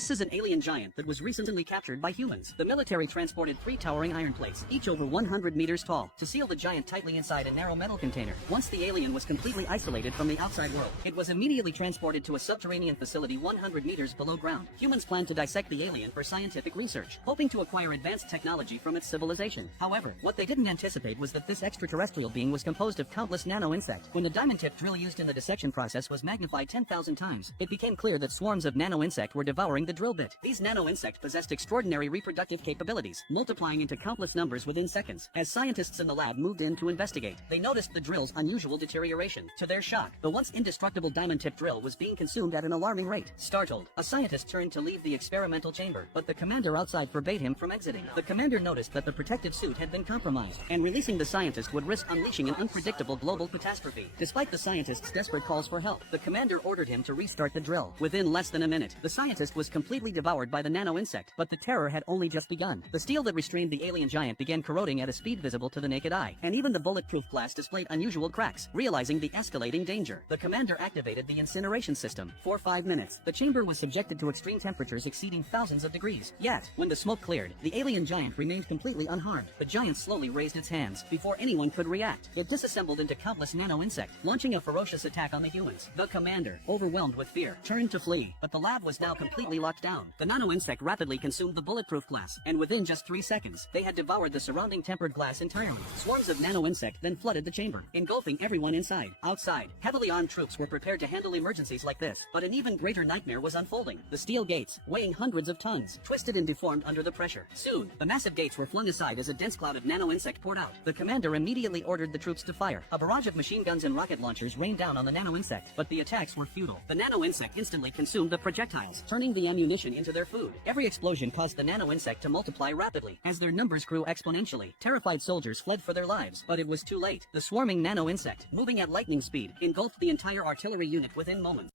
This is an alien giant that was recently captured by humans. The military transported 3 towering iron plates, each over 100 meters tall, to seal the giant tightly inside a narrow metal container. Once the alien was completely isolated from the outside world, it was immediately transported to a subterranean facility 100 meters below ground. Humans planned to dissect the alien for scientific research, hoping to acquire advanced technology from its civilization. However, what they didn't anticipate was that this extraterrestrial being was composed of countless nano-insects. When the diamond-tipped drill used in the dissection process was magnified 10,000 times, it became clear that swarms of nano-insect were devouring the drill bit. These nano-insects possessed extraordinary reproductive capabilities, multiplying into countless numbers within seconds. As scientists in the lab moved in to investigate, they noticed the drill's unusual deterioration. To their shock, the once indestructible diamond-tipped drill was being consumed at an alarming rate. Startled, a scientist turned to leave the experimental chamber, but the commander outside forbade him from exiting. The commander noticed that the protective suit had been compromised, and releasing the scientist would risk unleashing an unpredictable global catastrophe. Despite the scientist's desperate calls for help, the commander ordered him to restart the drill. Within less than a minute, the scientist was completely devoured by the nano-insect, but the terror had only just begun. The steel that restrained the alien giant began corroding at a speed visible to the naked eye, and even the bulletproof glass displayed unusual cracks. Realizing the escalating danger, the commander activated the incineration system. For 5 minutes, the chamber was subjected to extreme temperatures exceeding thousands of degrees. Yet, when the smoke cleared, the alien giant remained completely unharmed. The giant slowly raised its hands. Before anyone could react, it disassembled into countless nano-insects, launching a ferocious attack on the humans. The commander, overwhelmed with fear, turned to flee, but the lab was now completely locked down. The nano-insect rapidly consumed the bulletproof glass, and within just 3 seconds, they had devoured the surrounding tempered glass entirely. Swarms of nano-insect then flooded the chamber, engulfing everyone inside. Outside, heavily armed troops were prepared to handle emergencies like this, but an even greater nightmare was unfolding. The steel gates, weighing hundreds of tons, twisted and deformed under the pressure. Soon, the massive gates were flung aside as a dense cloud of nano-insect poured out. The commander immediately ordered the troops to fire. A barrage of machine guns and rocket launchers rained down on the nano-insect, but the attacks were futile. The nano-insect instantly consumed the projectiles, turning the ammunition into their food. Every explosion caused the nano-insect to multiply rapidly. As their numbers grew exponentially, terrified soldiers fled for their lives, but it was too late. The swarming nano-insect, moving at lightning speed, engulfed the entire artillery unit within moments.